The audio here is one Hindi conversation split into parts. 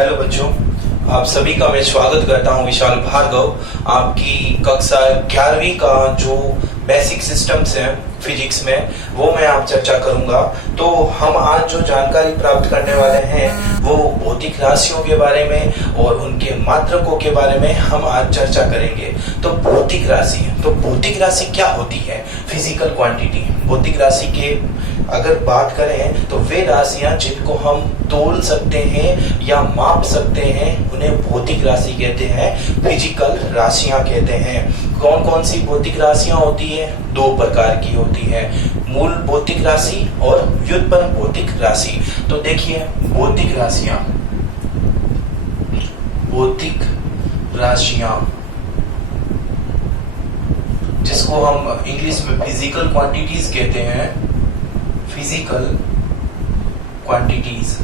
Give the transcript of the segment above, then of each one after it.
हेलो बच्चों, आप सभी का मैं स्वागत करता हूं। विशाल भार्गव, आपकी कक्षा 11वीं का जो बेसिक सिस्टम्स हैं फिजिक्स में, वो मैं आप चर्चा करूंगा। तो हम आज जो जानकारी प्राप्त करने वाले हैं वो भौतिक राशियों के बारे में और उनके मात्रकों के बारे में हम आज चर्चा करेंगे। तो भौतिक राशि क्या होती है? Physical quantity. भौतिक राशि के अगर बात करें तो वे राशियां जिनको हम तोल सकते हैं या माप सकते हैं उन्हें भौतिक राशि कहते हैं, फिजिकल राशियां कहते हैं। कौन कौन सी भौतिक राशियां होती है? दो प्रकार की होती है, मूल भौतिक राशि और व्युत्पन्न भौतिक राशि। तो देखिए, भौतिक राशियां जिसको हम इंग्लिश में फिजिकल क्वांटिटीज कहते हैं, फिजिकल क्वांटिटीज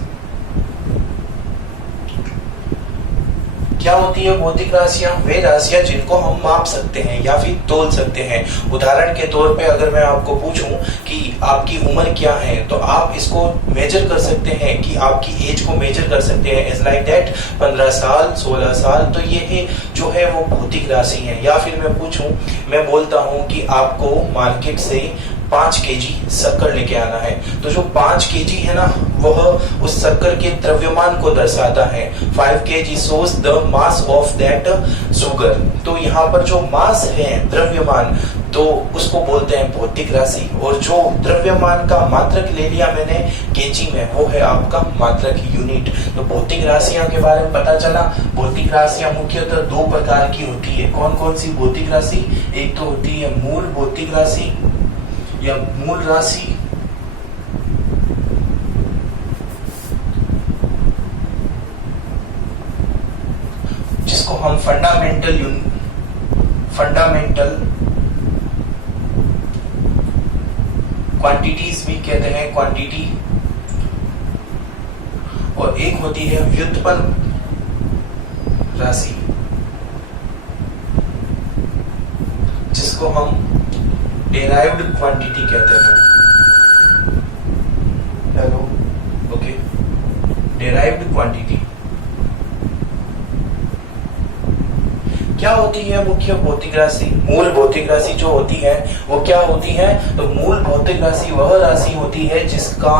क्या होती है? भौतिक राशियां वे राशियां जिनको हम माप सकते हैं या फिर तोल सकते हैं। उदाहरण के तौर पे अगर मैं आपको पूछूं कि आपकी उम्र क्या है, तो आप इसको मेजर कर सकते हैं कि आपकी एज को मेजर कर सकते हैं, एज लाइक दैट 15 साल 16 साल। तो ये जो है वो भौतिक राशि है। या फिर मैं बोलता हूं कि आपको मार्केट से 5 केजी शक्कर लेके आना है, तो जो 5 केजी है ना, वह उस शक्कर के द्रव्यमान को दर्शाता है। 5 KG shows the mass of that sugar। तो यहाँ पर जो मास है, द्रव्यमान, तो उसको बोलते हैं भौतिक राशि। और जो द्रव्यमान का मात्रक ले लिया मैंने केजी में, वो है आपका मात्रक, यूनिट। तो भौतिक राशियां के बारे में पता चला। भौतिक राशियां मुख्यतः दो प्रकार की होती है। कौन कौन सी भौतिक राशि? एक तो होती है मूल भौतिक राशि या मूल राशि, जिसको हम फंडामेंटल क्वांटिटीज भी कहते हैं, क्वांटिटी। और एक होती है व्युत्पन्न राशि, जिसको हम डेराइव्ड क्वांटिटी कहते हैं। हेलो, ओके, डेराइव्ड क्वांटिटी क्या होती है? मुख्य भौतिक राशि, मूल भौतिक राशि जो होती है वो क्या होती है? तो मूल भौतिक राशि वह राशि होती है जिसका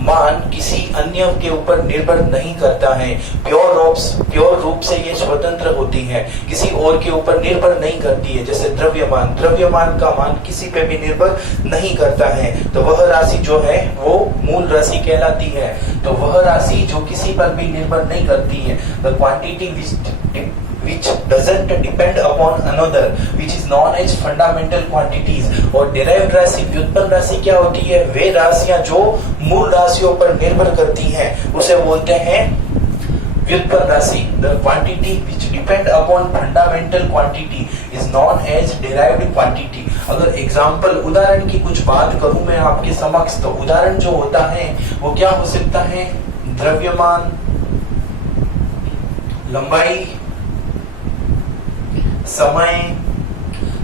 मान किसी अन्य के ऊपर निर्भर नहीं करता है। प्योर रूप से ये स्वतंत्र होती है, किसी और के ऊपर निर्भर नहीं करती है। जैसे द्रव्यमान का मान किसी पे भी निर्भर नहीं करता है, तो वह राशि जो है वो मूल राशि कहलाती है। तो वह राशि जो किसी पर भी निर्भर नहीं करती है, the quantity which doesn't depend upon another, which is known as fundamental quantities। और derived राशि, व्युत्पन्न राशि क्या होती है? वे राशियां जो मूल राशियों पर निर्भर करती हैं, उसे बोलते हैं व्युत्पन्न राशि। The quantity which depend upon fundamental quantity is known as derived quantity। अगर उदाहरण की कुछ बात करूं मैं आपके समक्ष, तो उदाहरण जो होता है वो क्या हो सकता है? द्रव्यमान, लंबाई, समय।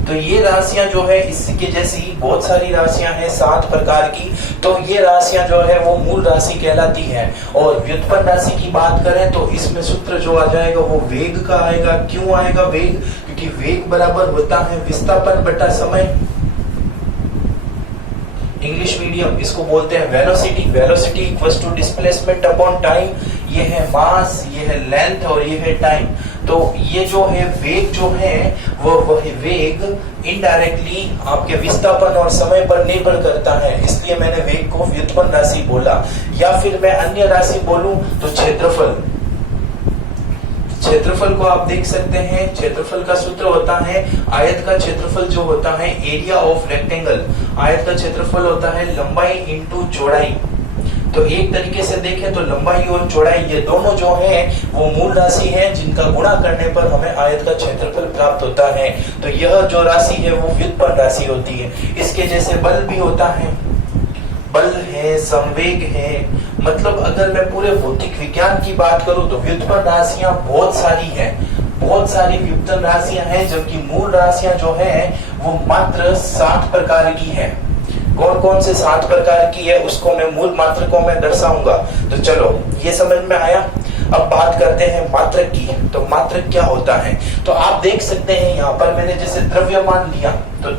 तो ये राशियां जो है, इसके जैसी बहुत सारी राशियां हैं, 7 प्रकार की। तो ये राशियां जो है वो मूल राशि कहलाती है। और व्युत्पन्न राशि की बात करें तो इसमें सूत्र जो आ जाएगा वो वेग का आएगा। क्यों आएगा वेग? क्योंकि वेग बराबर होता है विस्थापन बटा समय। इंग्लिश मीडियम इसको बोलते हैं velocity equals to displacement upon time. ये है मास, ये है लेंथ और ये है टाइम। तो ये जो है वेग जो है वह वेग इनडायरेक्टली आपके विस्थापन और समय पर निर्भर करता है, इसलिए मैंने वेग को व्युत्पन्न राशि बोला। या फिर मैं अन्य राशि बोलूं तो क्षेत्रफल को आप देख सकते हैं। क्षेत्रफल का सूत्र होता है, आयत का क्षेत्रफल जो होता है एरिया ऑफ रेक्टेंगल, आयत का क्षेत्रफल होता है लंबाई इंटू चौड़ाई। तो एक तरीके से देखें तो लंबाई और चौड़ाई ये दोनों जो है वो मूल राशि है, जिनका गुणा करने पर हमें आयत का क्षेत्रफल प्राप्त होता है। तो यह जो राशि है वो व्युत्पन्न राशि होती है। इसके जैसे बल भी होता है, बल है, संवेग है। मतलब अगर मैं पूरे भौतिक विज्ञान की बात करूं तो व्युत्पन्न राशियां बहुत सारी व्युत्पन्न राशियां हैं, जबकि मूल राशियां जो है वो मात्र 7 प्रकार की है। कौन कौन से 7 प्रकार की है उसको मैं मूल मात्रकों में दर्शाऊंगा। तो चलो ये समझ में आया। अब बात करते हैं मात्रक की। तो मात्रक क्या होता है? तो आप देख सकते हैं यहाँ पर मैंने जैसे द्रव्यमान लिया, तो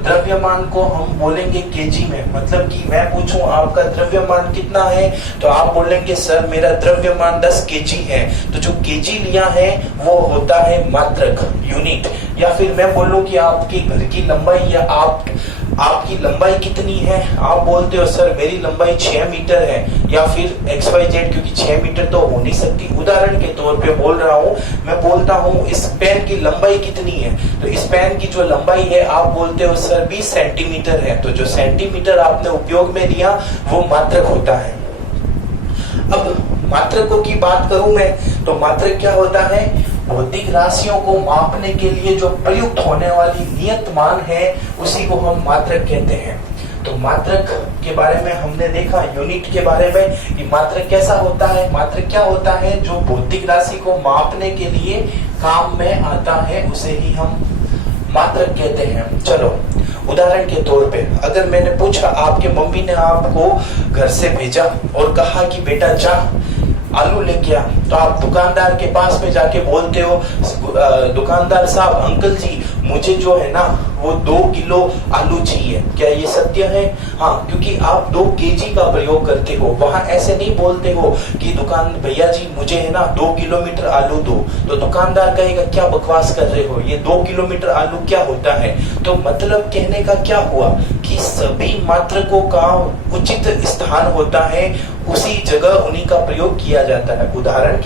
द्रव्यमान को हम बोलेंगे केजी में। मतलब कि मैं पूछूं आपका द्रव्यमान कितना है, तो आप बोलेंगे सर मेरा द्रव्यमान 10 केजी है। तो जो केजी लिया है वो होता है मात्रक, यूनिट। या फिर मैं बोलूं कि आपके घर की लंबाई या आपकी लंबाई कितनी है, आप बोलते हो सर मेरी लंबाई 6 मीटर है, या फिर XYZ, क्योंकि 6 मीटर तो हो नहीं सकती, उदाहरण के तौर पे बोल रहा हूँ। मैं बोलता हूँ इस पेन की लंबाई कितनी है, तो इस पेन की जो लंबाई है आप बोलते हो सर 20 सेंटीमीटर है। तो जो सेंटीमीटर आपने उपयोग में लिया वो मात्रक होता है। अब मात्रकों की बात करूं मैं, तो मात्रक क्या होता है? भौतिक राशियों को मापने के लिए जो प्रयुक्त होने वाली नियत मान है उसी को हम मात्रक कहते हैं। तो मात्रक के बारे में हमने देखा, यूनिट के बारे में कि मात्रक कैसा होता है। मात्रक क्या होता है? जो भौतिक राशि को मापने के लिए काम में आता है उसे ही हम मात्रक कहते हैं। चलो उदाहरण के तौर पे अगर मैंने पूछा, आपके मम्मी ने आपको घर से भेजा और कहा कि बेटा जा आलू लेके आ, तो आप दुकानदार के पास में जाके बोलते हो दुकानदार साहब, अंकल जी मुझे जो है ना वो 2 किलो आलू चाहिए। क्या ये सत्य है? हाँ, क्योंकि आप 2 केजी का प्रयोग करते हो। वहां ऐसे नहीं बोलते हो कि दुकान भैया जी मुझे है ना 2 किलोमीटर आलू दो, तो दुकानदार कहेगा क्या बकवास कर रहे हो, ये 2 किलोमीटर आलू क्या होता है। तो मतलब कहने का क्या हुआ कि सभी मात्रकों का उचित स्थान होता है, उसी जगह उन्हीं का प्रयोग किया जाता है। उदाहरण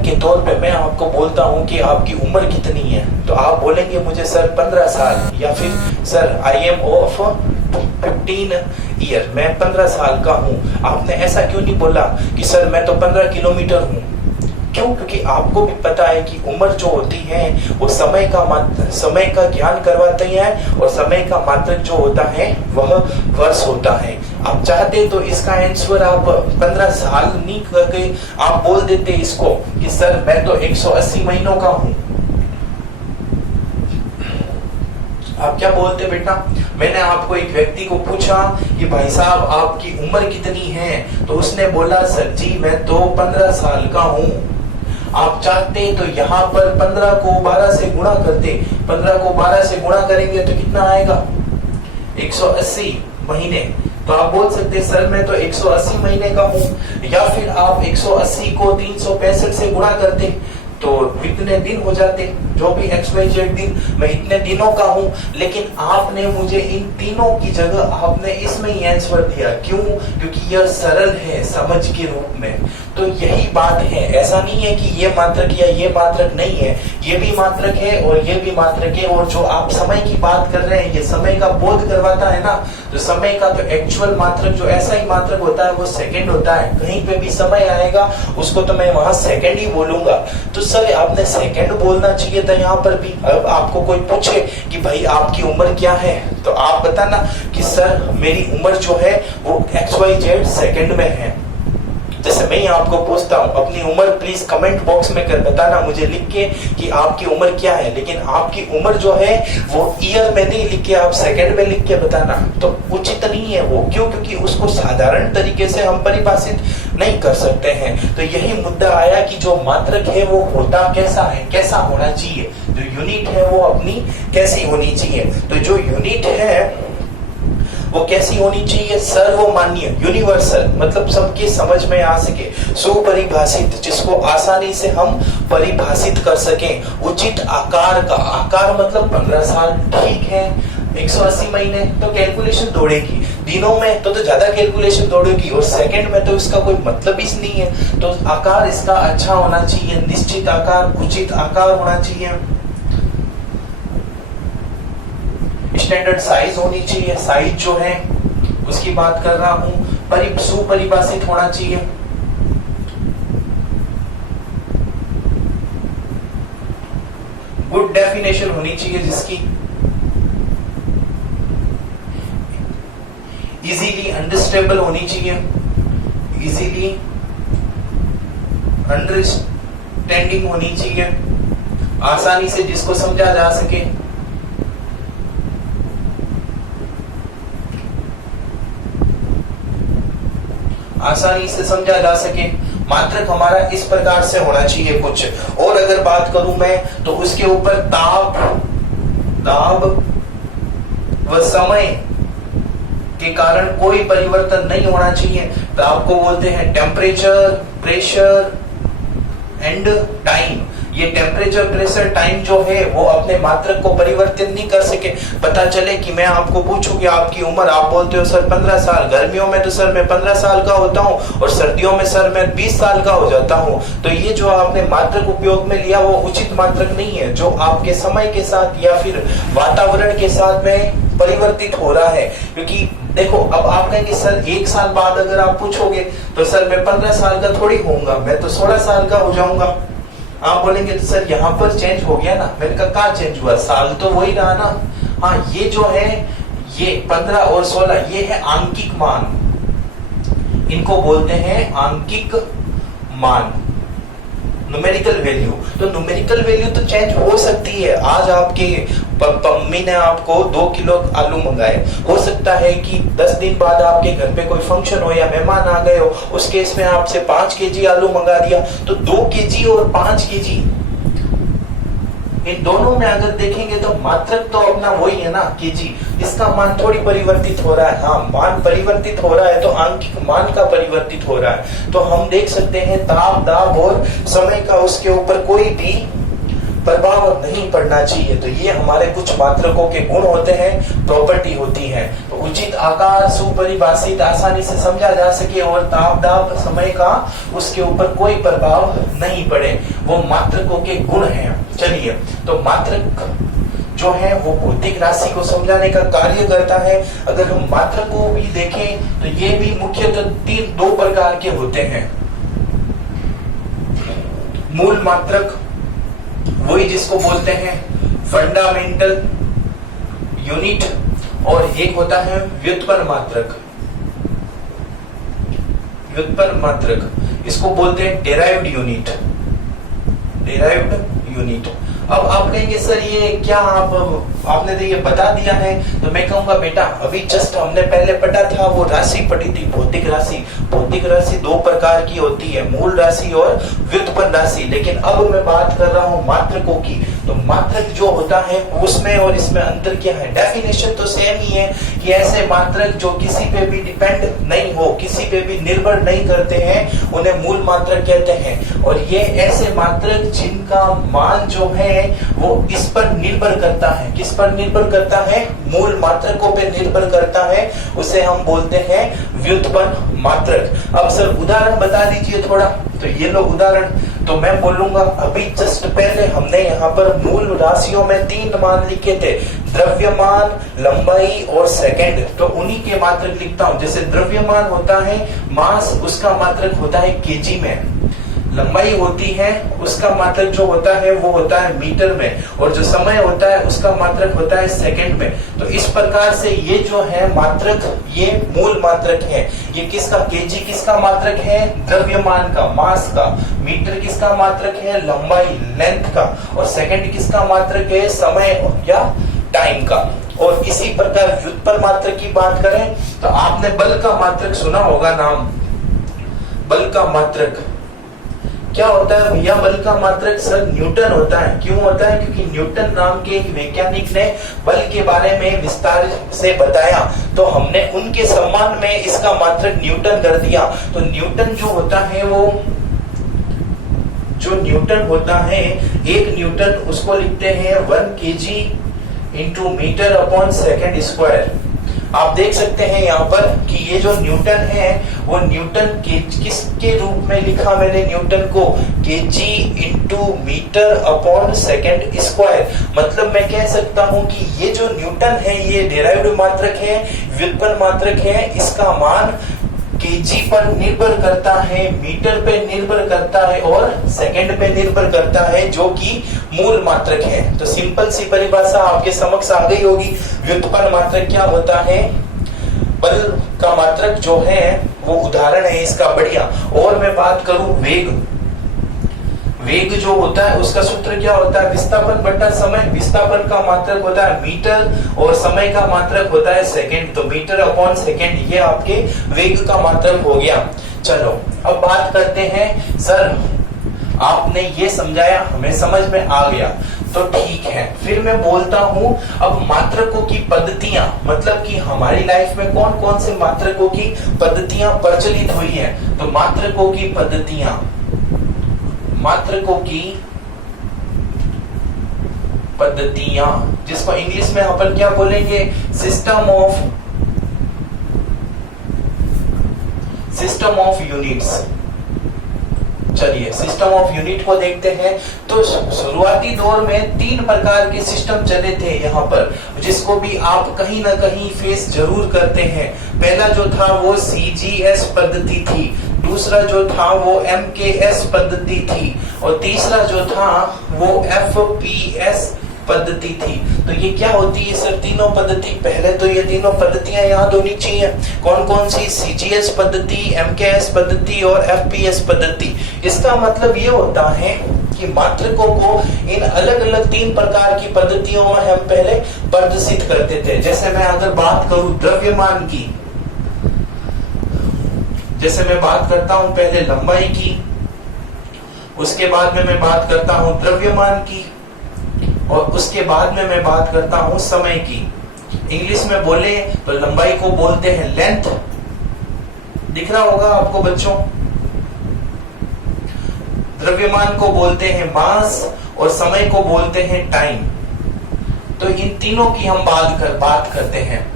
के तौर पे मैं आपको बोलता हूँ कि आपकी उम्र कितनी है, तो आप बोलेंगे मुझे सर 15 साल, या फिर sir I am of 15 year, मैं 15 साल का हूँ। आपने ऐसा क्यों नहीं बोला कि सर मैं तो 15 किलोमीटर हूँ? क्यों? क्योंकि आपको भी पता है कि उम्र जो होती है वो समय का ज्ञान करवाते हैं, और समय का मात्रक जो होता है वह वर्ष होता है। आप चाहते तो इसका आंसर आप 15 साल नहीं करके आप बोल देते इसको कि सर मैं तो 180 महीनों का हूं। आप क्या बोलते बेटा? मैंने आपको एक व्यक्ति को पूछा कि भाई साहब आपकी उम्र कितनी है, तो उसने बोला सर जी मैं तो 15 साल का हूं। आप चाहते तो यहाँ पर 15 को 12 से गुणा करते, 15 को 12 से गुणा करेंगे तो कितना आएगा? 180 महीने। तो आप बोल सकते सर मैं तो 180 महीने का हूँ। या फिर आप 180 को 365 से गुणा करते तो इतने दिन हो जाते, जो भी XYZ दिन, मैं इतने दिनों का हूं। लेकिन आपने मुझे इन तीनों की जगह आपने इसमें ही आंसर दिया। क्यों? क्योंकि यह सरल है समझ के रूप में। तो यही बात है, ऐसा नहीं है कि ये मात्रक या ये मात्रक नहीं है, ये भी मात्रक है और ये भी मात्रक है। और जो आप समय की बात कर रहे हैं, ये समय का बोध करवाता है ना, तो समय का तो एक्चुअल मात्रक जो ऐसा ही मात्रक होता है वो सेकंड होता है। कहीं पे भी समय आएगा उसको तो मैं वहां सेकंड ही बोलूंगा। तो सर आपने सेकंड बोलना चाहिए था यहाँ पर भी। अब आपको कोई पूछे कि भाई आपकी उम्र क्या है, तो आप बताना कि सर मेरी उम्र जो है वो XYZ सेकंड में है। जैसे मैं आपको पूछता हूँ अपनी उम्र, प्लीज कमेंट बॉक्स में कर बताना मुझे लिख के कि आपकी उम्र क्या है। लेकिन आपकी उम्र जो है वो ईयर में नहीं लिख के आप सेकंड में लिख के बताना, तो उचित नहीं है वो। क्यों? क्योंकि उसको साधारण तरीके से हम परिभाषित नहीं कर सकते हैं। तो यही मुद्दा आया कि जो मात्रक है वो होता कैसा है, कैसा होना चाहिए, जो यूनिट है वो अपनी कैसी होनी चाहिए। तो जो यूनिट है वो कैसी होनी चाहिए? सर्वमान्य, यूनिवर्सल, मतलब सबके समझ में आ सके, सुपरिभाषित, जिसको आसानी से हम परिभाषित कर सकें। उचित आकार का, आकार मतलब 15 साल ठीक है, 180 महीने तो कैलकुलेशन दौड़ेगी, दिनों में तो ज्यादा कैलकुलेशन दौड़ेगी, और सेकंड में तो इसका कोई मतलब ही नहीं है। तो आकार इसका अच्छा होना चाहिए, निश्चित आकार, उचित आकार होना चाहिए। स्टैंडर्ड साइज होनी चाहिए, साइज जो है उसकी बात कर रहा हूं। सुपरिभाषित होना चाहिए। गुड डेफिनेशन होनी चाहिए जिसकी। इजीली अंडरस्टैंडेबल होनी चाहिए, इजीली अंडरस्टैंडिंग होनी चाहिए, आसानी से जिसको समझा जा सके। आसानी से समझा जा सके। मात्रक हमारा इस प्रकार से होना चाहिए कुछ। और अगर बात करूं मैं तो उसके ऊपर दाब व समय के कारण कोई परिवर्तन नहीं होना चाहिए। तो आपको बोलते हैं टेम्परेचर, प्रेशर एंड टाइम। ये टेम्परेचर, प्रेशर, टाइम जो है वो अपने मात्रक को परिवर्तित नहीं कर सके। पता चले कि मैं आपको पूछूं कि आपकी उम्र, आप बोलते हो सर 15 साल, गर्मियों में तो सर मैं 15 साल का होता हूं और सर्दियों में सर मैं 20 साल का हो जाता हूं। तो ये जो आपने मात्रक उपयोग में लिया वो उचित मात्रक नहीं है, जो आपके समय के साथ या फिर वातावरण के साथ में परिवर्तित हो रहा है। क्योंकि देखो, अब आप कहेंगे सर 1 साल बाद अगर आप पूछोगे तो सर मैं 15 साल का थोड़ी होऊंगा, मैं तो 16 साल का हो जाऊंगा। आप बोलेंगे तो सर यहाँ पर चेंज हो गया ना। मैंने कहा कहाँ चेंज हुआ, साल तो वही रहा ना। हाँ, ये जो है ये 15 और 16 ये है आंकिक मान, इनको बोलते हैं आंकिक मान, न्यूमेरिकल वैल्यू। तो न्यूमेरिकल वैल्यू तो चेंज हो सकती है। आज आपके मम्मी ने आपको 2 किलो आलू मंगाए, हो सकता है कि 10 दिन बाद आपके घर पे कोई फंक्शन हो या मेहमान आ गए हो, उस केस में आपसे 5 केजी आलू मंगा दिया। तो 2 केजी और 5 केजी, इन दोनों में अगर देखेंगे तो मात्रक तो अपना वही है ना, केजी। इसका मान थोड़ी परिवर्तित हो रहा है। हाँ, मान परिवर्तित हो रहा है तो आंकिक मान का परिवर्तित हो रहा है। तो हम देख सकते हैं ताप, दाब और समय का उसके ऊपर कोई भी प्रभाव नहीं पड़ना चाहिए। तो ये हमारे कुछ मात्रकों के गुण होते हैं, प्रॉपर्टी होती है। तो उचित आकार, सुपरिभाषित, आसानी से समझा जा सके और ताप, दाब, समय का उसके ऊपर कोई प्रभाव नहीं पड़े, वो मात्रकों के गुण हैं। चलिए, तो मात्रक जो है वो भौतिक राशि को समझाने का कार्य करता है। अगर हम मात्रक को भी देखें तो ये भी मुख्यतः 2 प्रकार के होते हैं। मूल मात्रक, वही जिसको बोलते हैं फंडामेंटल यूनिट, और एक होता है व्युत्पन्न मात्रक। व्युत्पन्न मात्रक इसको बोलते हैं डेराइव्ड यूनिट। Derived unit. अब आप कहेंगे सर ये क्या आपने तो ये बता दिया है। तो मैं कहूंगा बेटा अभी जस्ट हमने पहले पढ़ा था, वो राशि पढ़ी थी भौतिक राशि। भौतिक राशि 2 प्रकार की होती है, मूल राशि और व्युत्पन्न राशि। लेकिन अब मैं बात कर रहा हूं मात्रकों की। तो मात्रक जो होता है उसमें और इसमें अंतर क्या है? डेफिनेशन तो सेम ही है कि ऐसे मात्रक जो किसी पे भी डिपेंड नहीं हो, किसी पे भी निर्भर नहीं करते हैं, उन्हें मूल मात्रक कहते हैं। और ये ऐसे मात्रक जिनका मान जो है वो इस पर निर्भर करता है। किस पर निर्भर करता है? मूल मात्रकों पे निर्भर करता है, उसे हम बोलते हैं व्युत्पन्न मात्रक। अब सर उदाहरण बता दीजिए थोड़ा। तो ये लो उदाहरण। तो मैं बोलूंगा अभी जस्ट पहले हमने यहाँ पर मूल राशियों में 3 मान लिखे थे, द्रव्यमान, लंबाई और सेकंड। तो उन्हीं के मात्रक लिखता हूं। जैसे द्रव्यमान होता है मास, उसका मात्रक होता है केजी में। लंबाई होती है, उसका मात्रक जो होता है वो होता है मीटर में। और जो समय होता है उसका मात्रक होता है सेकंड में। तो इस प्रकार से ये जो है मात्रक, ये मूल मात्रक है। ये किसका? केजी किसका मात्रक है? द्रव्यमान का, मास का। मीटर किसका मात्रक है? लंबाई, लेंथ का। और सेकंड किसका मात्रक है? समय या टाइम का। और इसी प्रकार व्युत्पन्न मात्रक की बात करें तो आपने बल का मात्रक सुना होगा नाम। बल का मात्रक क्या होता है भैया? बल का मात्रक सर न्यूटन होता है। क्यों होता है? क्योंकि न्यूटन नाम के एक वैज्ञानिक ने बल के बारे में विस्तार से बताया, तो हमने उनके सम्मान में इसका मात्रक न्यूटन कर दिया। तो न्यूटन जो होता है वो, जो न्यूटन होता है, 1 न्यूटन उसको लिखते हैं 1 kg into metre upon second square. आप देख सकते हैं यहाँ पर कि ये जो न्यूटन है वो न्यूटन के किसके रूप में लिखा मैंने न्यूटन को? Kg into metre upon second square. मतलब मैं कह सकता हूं कि ये जो न्यूटन है ये डेराइव्ड मात्रक है, व्युत्पन्न मात्रक है। इसका मान केजी पर निर्भर करता है, मीटर पे निर्भर करता है और सेकंड पे निर्भर करता है, जो कि मूल मात्रक है। तो सिंपल सी परिभाषा आपके समक्ष आ गई होगी। व्युत्पन्न मात्रक क्या होता है? बल का मात्रक जो है वो उदाहरण है इसका बढ़िया। और मैं बात करूं वेग। वेग जो होता है उसका सूत्र क्या होता है, विस्थापन बटा समय। विस्थापन का मात्रक होता है मीटर और समय का मात्रक होता है सेकंड, तो मीटर अपॉन सेकंड ये आपके वेग का मात्रक हो गया। चलो अब बात करते हैं, सर आपने ये समझाया हमें समझ में आ गया तो ठीक है, फिर मैं बोलता हूं अब मात्रकों की पद्धतियां, मतलब कि हमारी लाइफ में कौन कौन से मात्रकों की पद्धतियां प्रचलित हुई हैं। तो मात्रकों की पद्धतियां, मात्रकों की पद्धतियां जिसको इंग्लिश में अपन क्या बोलेंगे, सिस्टम ऑफ यूनिट्स। चलिए सिस्टम ऑफ यूनिट को देखते हैं। तो शुरुआती दौर में 3 प्रकार के सिस्टम चले थे यहाँ पर, जिसको भी आप कहीं ना कहीं फेस जरूर करते हैं। पहला जो था वो CGS पद्धति थी, दूसरा जो था वो MKS पद्धति थी और तीसरा जो था वो FPS पद्धति थी। तो ये क्या होती है सर तीनों पद्धति? पहले तो ये तीनों पद्धतियां याद होनी चाहिए। कौन कौन सी? CGS पद्धति, MKS पद्धति और FPS पद्धति। इसका मतलब ये होता है कि मात्रकों को इन अलग अलग 3 प्रकार की पद्धतियों में हम पहले प्रदर्शित करते थे। जैसे मैं अगर बात करूं द्रव्यमान की, जैसे मैं बात करता हूं पहले लंबाई की, उसके बाद में मैं बात करता हूं द्रव्यमान की और उसके बाद में मैं बात करता हूं समय की। इंग्लिश में बोले तो लंबाई को बोलते हैं लेंथ, दिख रहा होगा आपको बच्चों। द्रव्यमान को बोलते हैं मास और समय को बोलते हैं टाइम। तो इन तीनों की हम बात करते हैं।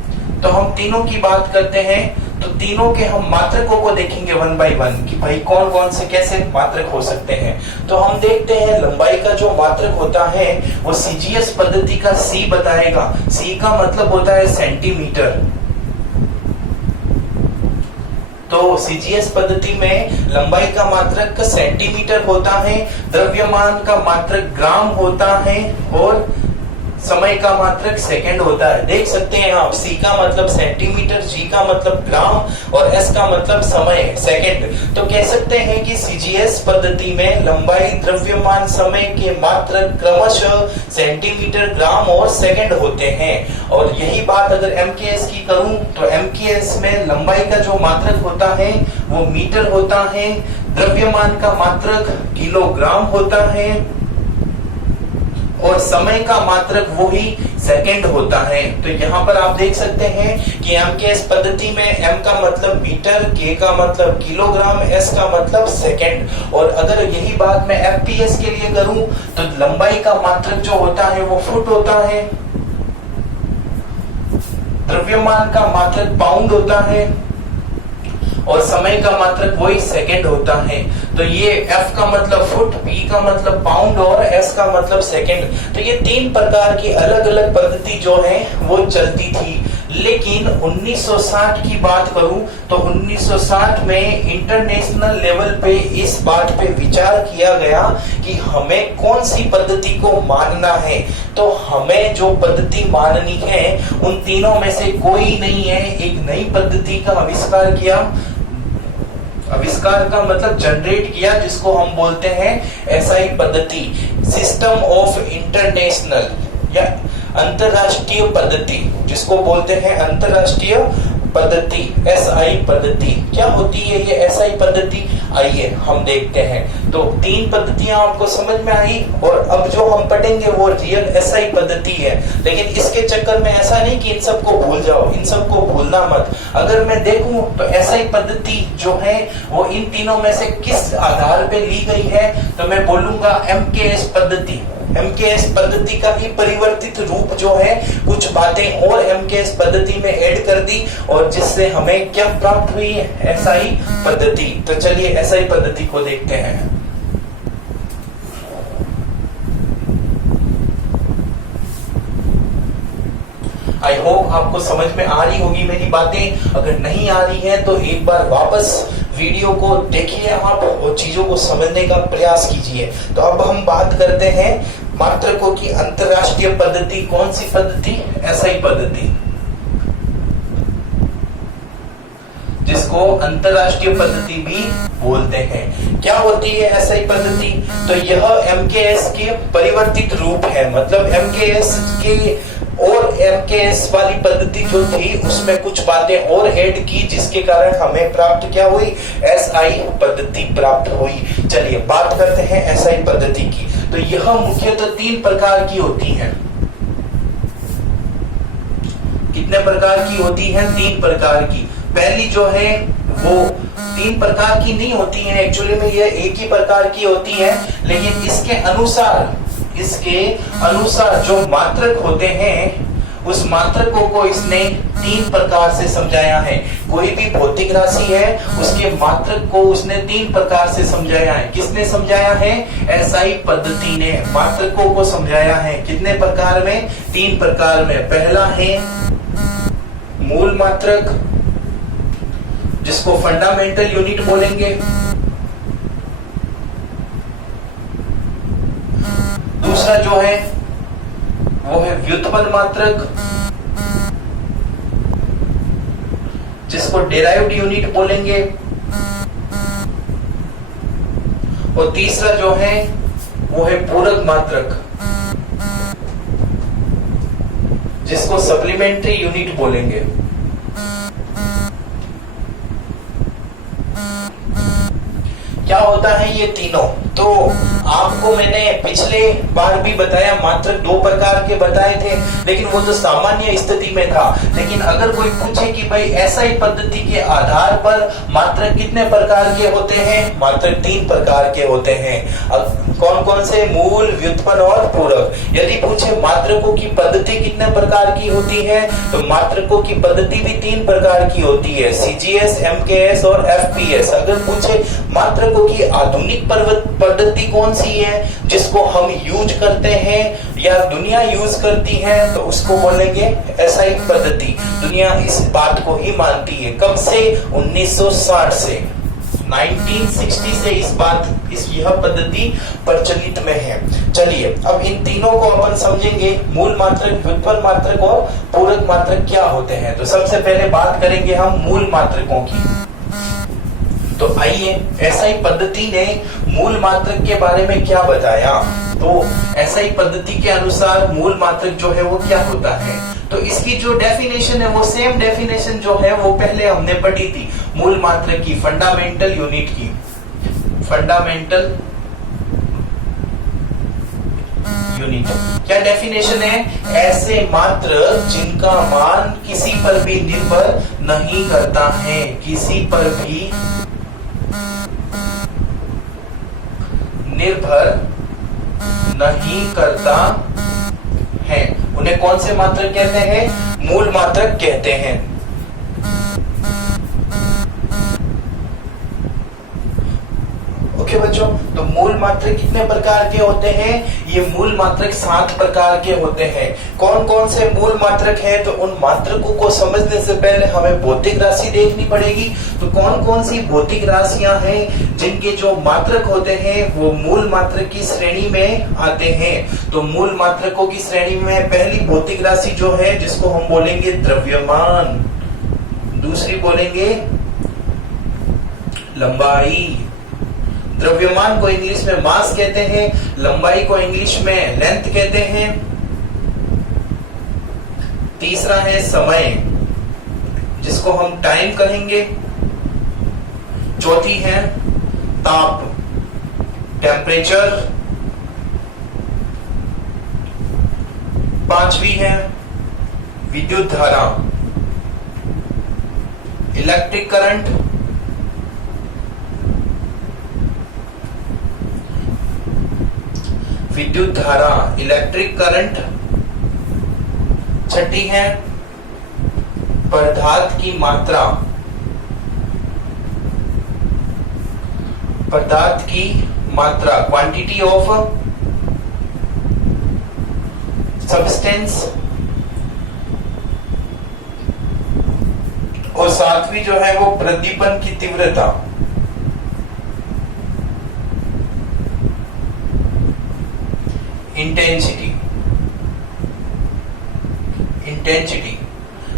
तो हम तीनों की बात करते हैं तो तीनों के हम मात्रकों को देखेंगे 1 by 1 कि भाई कौन कौन से कैसे मात्रक हो सकते हैं। तो हम देखते हैं लंबाई का जो मात्रक होता है वो CGS पद्धति का C बताएगा। C का मतलब होता है सेंटीमीटर। तो CGS पद्धति में लंबाई का मात्रक सेंटीमीटर होता है, द्रव्यमान का मात्रक ग्राम होता है और समय का मात्रक सेकंड होता है। देख सकते हैं आप, C का मतलब सेंटीमीटर, G का मतलब ग्राम और S का मतलब समय सेकंड। तो कह सकते हैं कि CGS पद्धति में लंबाई, द्रव्यमान, समय के मात्रक क्रमशः सेंटीमीटर, ग्राम और सेकंड होते हैं। और यही बात अगर MKS की करूं तो MKS में लंबाई का जो मात्रक होता है वो मीटर होता है, द्रव्यमान का मात्रक किलोग्राम होता है और समय का मात्रक वो ही सेकंड होता है। तो यहाँ पर आप देख सकते हैं कि MKS पद्धति में M का मतलब मीटर, K का मतलब किलोग्राम, S का मतलब सेकंड। और अगर यही बात मैं FPS के लिए करूं तो लंबाई का मात्रक जो होता है वो फुट होता है, द्रव्यमान का मात्रक पाउंड होता है और समय का मात्रक वही सेकंड होता है। तो ये F का मतलब फुट, P का मतलब पाउंड और S का मतलब सेकंड। तो ये 3 प्रकार की अलग अलग पद्धति जो है वो चलती थी। लेकिन 1960 की बात करूं तो 1960 में इंटरनेशनल लेवल पे इस बात पे विचार किया गया कि हमें कौन सी पद्धति को मानना है। तो हमें जो पद्धति माननी है उन तीनों में से कोई नहीं है। एक नई पद्धति का आविष्कार किया, आविष्कार का मतलब जनरेट किया, जिसको हम बोलते हैं SI पद्धति, सिस्टम ऑफ इंटरनेशनल या अंतरराष्ट्रीय पद्धति, जिसको बोलते हैं अंतरराष्ट्रीय पद्धति, SI पद्धति। क्या होती है ये SI पद्धति? आइए हम देखते हैं। तो 3 पद्धतियां आपको समझ में आई और अब जो हम पढ़ेंगे वो रियल SI पद्धति है। लेकिन इसके चक्कर में ऐसा नहीं कि इन सबको भूल जाओ, इन सबको भूलना मत। अगर मैं देखूं तो SI पद्धति जो है वो इन तीनों में से किस आधार पे ली गई है, तो मैं बोलूंगा MKS पद्धति। MKS पद्धति का ही परिवर्तित रूप जो है, कुछ बातें और MKS पद्धति में ऐड कर दी और जिससे हमें क्या प्राप्त हुई है? SI पद्धति। तो चलिए SI पद्धति को देखते हैं। आई होप आपको समझ में आ रही होगी मेरी बातें। अगर नहीं आ रही है तो एक बार वापस वीडियो को देखिए आप और चीजों को समझने का प्रयास कीजिए। तो अब हम बात करते हैं मात्रकों की अंतरराष्ट्रीय पद्धति। कौन सी पद्धति? SI पद्धति, जिसको अंतरराष्ट्रीय पद्धति भी बोलते हैं। क्या होती है एसआई पद्धति? तो यह एमकेएस के परिवर्तित रूप है, मतलब एमकेएस के और एमकेएस वाली पद्धति जो थी उसमें कुछ बातें और ऐड की, जिसके कारण हमें प्राप्त क्या हुई? एसआई पद्धति प्राप्त हुई। चलिए बात करते हैं एसआई पद्धति की। तो यह मुख्यतः 3 प्रकार की होती है। कितने प्रकार की होती है? 3 प्रकार की। पहली जो है वो 3 प्रकार की नहीं होती है, एक्चुअली में ये एक ही प्रकार की होती है, लेकिन इसके अनुसार जो मात्रक होते हैं उस मात्रकों को इसने 3 प्रकार से समझाया है। कोई भी भौतिक राशि है उसके मात्रक को उसने 3 प्रकार से समझाया है। किसने समझाया है? एसआई पद्धति ने मात्रकों को समझाया है। कितने प्रकार में? 3 प्रकार में। पहला है मूल मात्रक, जिसको फंडामेंटल यूनिट बोलेंगे। दूसरा जो है वो है व्युत्पन्न मात्रक, जिसको डेराइव्ड यूनिट बोलेंगे। और तीसरा जो है वो है पूरक मात्रक, जिसको सप्लीमेंट्री यूनिट बोलेंगे। क्या होता है ये तीनों? तो आपको मैंने पिछले बार भी बताया, मात्रक 2 प्रकार के बताए थे, लेकिन वो तो सामान्य स्थिति में था। लेकिन अगर कोई पूछे कि भाई एसआई पद्धति के आधार पर मात्रक कितने प्रकार के होते हैं? मात्रक 3 प्रकार के होते हैं। अब कौन कौन से? मूल, व्युत्पन्न और पूरक। यदि पूछे मात्रकों की पद्धति कितने प्रकार की होती है, तो मात्रकों की पद्धति भी 3 प्रकार की होती है, सीजीएस, एमकेएस और एफपीएस। अगर पूछे मात्रकों की आधुनिक पद्धति कौन सी है जिसको हम यूज करते हैं या दुनिया यूज करती है, तो उसको बोलेंगे एसआई पद्धति। दुनिया इस बात को ही मानती है। कब से? 1960 से, 1960 से यह पद्धति प्रचलित में है। चलिए अब इन तीनों को अपन समझेंगे, मूल मात्रक, व्युत्पन्न मात्रक और पूरक मात्रक क्या होते हैं। तो सबसे पहले बात करेंगे हम मूल मात्रकों की। तो आइए, एसआई पद्धति ने मूल मात्रक के बारे में क्या बताया। तो एसआई पद्धति के अनुसार मूल मात्रक जो है वो क्या होता है, तो इसकी जो डेफिनेशन है वो सेम डेफिनेशन जो है वो पहले हमने पढ़ी थी मूल मात्रक की, फंडामेंटल यूनिट की। फंडामेंटल यूनिट क्या डेफिनेशन है? ऐसे मात्र जिनका मान किसी पर भी निर्भर नहीं करता है, किसी पर भी निर्भर नहीं करता है, उन्हें कौन से मात्रक कहते हैं? मूल मात्रक कहते हैं। ओके बच्चों, तो मूल मात्रक कितने प्रकार के होते हैं? ये मूल मात्रक 7 प्रकार के होते हैं। कौन कौन से मूल मात्रक हैं? तो उन मात्रकों को समझने से पहले हमें भौतिक राशि देखनी पड़ेगी। तो कौन कौन सी भौतिक राशियां हैं जिनके जो मात्रक होते हैं वो मूल मात्रक की श्रेणी में आते हैं? तो मूल मात्रकों की श्रेणी में पहली भौतिक राशि जो है जिसको हम बोलेंगे द्रव्यमान, दूसरी बोलेंगे लंबाई। द्रव्यमान को इंग्लिश में मास कहते हैं, लंबाई को इंग्लिश में लेंथ कहते हैं। तीसरा है समय, जिसको हम टाइम कहेंगे। चौथी है ताप, टेम्परेचर। पांचवी है विद्युत धारा, इलेक्ट्रिक करंट। विद्युत धारा, इलेक्ट्रिक करंट। छठी है पदार्थ की मात्रा, पदार्थ की मात्रा, क्वांटिटी ऑफ सब्सटेंस। और सातवीं जो है वो प्रदीपन की तीव्रता। इंटेंसिटी। इंटेंसिटी,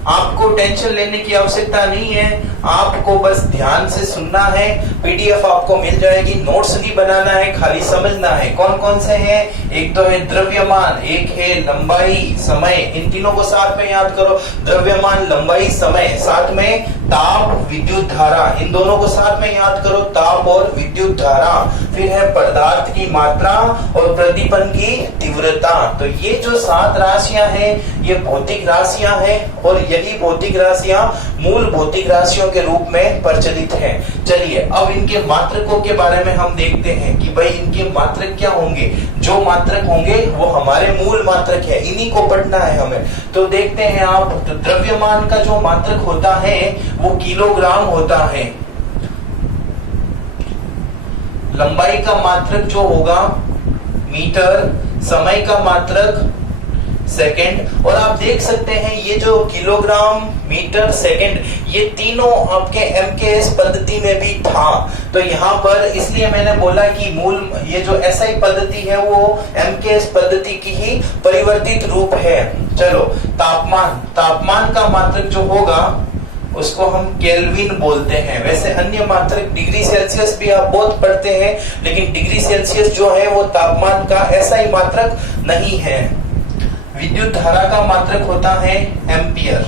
आपको टेंशन लेने की आवश्यकता नहीं है। आपको बस ध्यान से सुनना है, पीडीएफ आपको मिल जाएगी, नोट्स नहीं बनाना है, खाली समझना है। कौन कौन से हैं? एक तो है द्रव्यमान, एक है लंबाई, समय, इन तीनों को साथ में याद करो। द्रव्यमान, लंबाई, समय, साथ में ताप, विद्युत धारा, इन दोनों को साथ में याद करो, ताप और विद्युत धारा। फिर है पदार्थ की मात्रा और प्रदीपन की तीव्रता। तो ये जो 7 राशियां हैं ये भौतिक राशियां हैं और यही भौतिक राशियां मूल भौतिक राशियों के रूप में प्रचलित हैं। चलिए अब इनके मात्रकों के बारे में हम देखते हैं कि भाई इनके मात्रक क्या होंगे। जो मात्रक होंगे वो हमारे मूल मात्रक है, इन्हीं को पढ़ना है हमें। तो देखते हैं आप, तो द्रव्यमान का जो मात्रक होता है वो किलोग्राम होता है। लंबाई का मात्रक जो होगा मीटर, समय का मात्रक सेकंड। और आप देख सकते हैं ये जो किलोग्राम, मीटर, सेकंड, ये तीनों आपके एमकेएस पद्धति में भी था। तो यहाँ पर इसलिए मैंने बोला कि मूल ये जो एसआई पद्धति है वो एमकेएस पद्धति की ही परिवर्तित रूप है। चलो तापमान, तापमान का मात्रक जो होगा उसको हम केल्विन बोलते हैं। वैसे अन्य मात्रक डिग्री सेल्सियस भी आप बहुत पढ़ते हैं, लेकिन डिग्री सेल्सियस जो है वो तापमान का एसआई मात्रक नहीं है। विद्युत धारा का मात्रक होता है एम्पियर।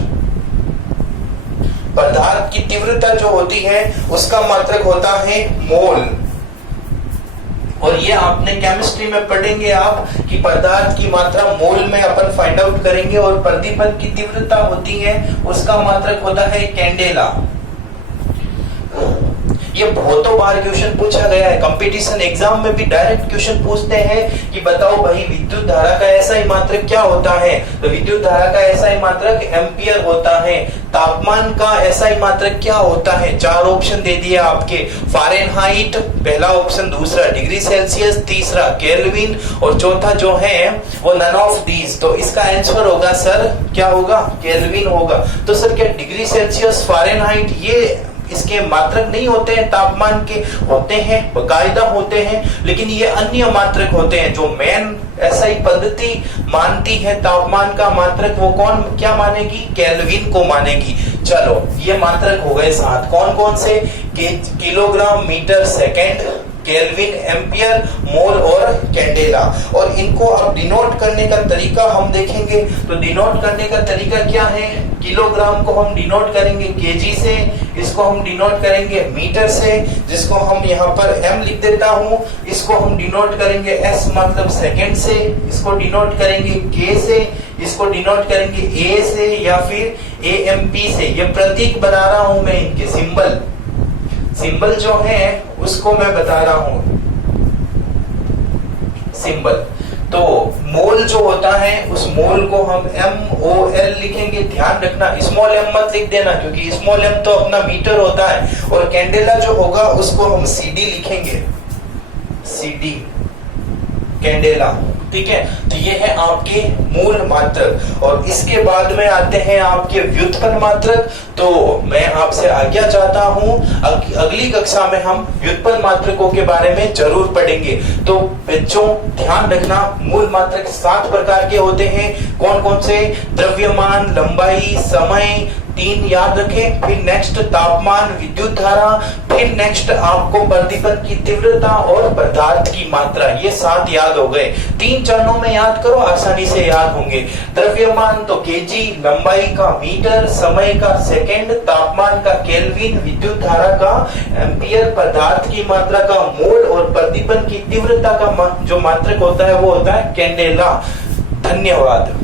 पदार्थ की तीव्रता जो होती है उसका मात्रक होता है मोल। और ये आपने केमिस्ट्री में पढ़ेंगे आप कि पदार्थ की मात्रा मोल में अपन फाइंड आउट करेंगे। और प्रदीपन की तीव्रता होती है उसका मात्रक होता है कैंडेला। ये बहुतों बार क्वेश्चन पूछा गया है, कंपटीशन एग्जाम में भी डायरेक्ट क्वेश्चन पूछते हैं कि बताओ भाई विद्युत धारा का एसआई मात्रक क्या होता है। तो विद्युत धारा का एसआई मात्रक एम्पियर होता है। तापमान का एसआई मात्रक क्या होता है? 4 ऑप्शन दे दिए आपके, फारेनहाइट पहला ऑप्शन, दूसरा डिग्री सेल्सियस, तीसरा केल्विन और चौथा जो है वो नन ऑफ दीज। तो इसका आंसर होगा सर क्या होगा? केल्विन होगा। तो सर क्या डिग्री सेल्सियस, फारेनहाइट ये इसके मात्रक नहीं होते हैं? तापमान के होते हैं, बकायदा होते हैं, लेकिन ये अन्य मात्रक होते हैं। जो मेन एसआई पद्धति मानती है तापमान का मात्रक वो कौन क्या मानेगी? केल्विन को मानेगी। चलो ये मात्रक हो गए 7। कौन कौन से? Kilogram, metre, second, kelvin, ampere, mole और कैंडेला। और इनको अब डिनोट करने का तरीका हम देखेंगे। तो डिनोट करने का तरीका क्या है? किलोग्राम को हम डिनोट करेंगे केजी से, इसको हम डिनोट करेंगे मीटर से, जिसको हम यहाँ पर एम लिख देता हूँ, इसको हम डिनोट करेंगे एस मतलब सेकंड से, इसको डिनोट करेंगे के से, इसको डिनोट करेंगे ए से या फिर एएमपी से। ये प्रतीक बना रहा हूं मैं, इनके सिंबल जो है उसको मैं बता रहा हूं, सिंबल। तो मोल जो होता है उस मोल को हम MOL लिखेंगे। ध्यान रखना स्मॉल m मत लिख देना, क्योंकि स्मॉल m तो अपना मीटर होता है। और कैंडेला जो होगा उसको हम CD लिखेंगे, CD कैंडेला। ठीक है, तो ये है आपके मूल मात्रक। और इसके बाद में आते हैं आपके व्युत्पन्न मात्रक। तो मैं आपसे आज्ञा चाहता हूं अगली कक्षा में हम व्युत्पन्न मात्रकों के बारे में जरूर पढ़ेंगे। तो बच्चों ध्यान रखना, मूल मात्रक 7 प्रकार के होते हैं। कौन कौन से? द्रव्यमान, लंबाई, समय, 3 याद रखें। फिर नेक्स्ट तापमान, विद्युत धारा, फिर नेक्स्ट आपको प्रदीपन की तीव्रता और पदार्थ की मात्रा। ये 7 याद हो गए। 3 चरणों में याद करो, आसानी से याद होंगे। द्रव्यमान तो केजी, लंबाई का मीटर, समय का सेकंड, तापमान का केल्विन, विद्युत धारा का एम्पियर, पदार्थ की मात्रा का मोल और प्रदीपन की तीव्रता का जो मात्रक होता है वो होता है कैंडेला। धन्यवाद।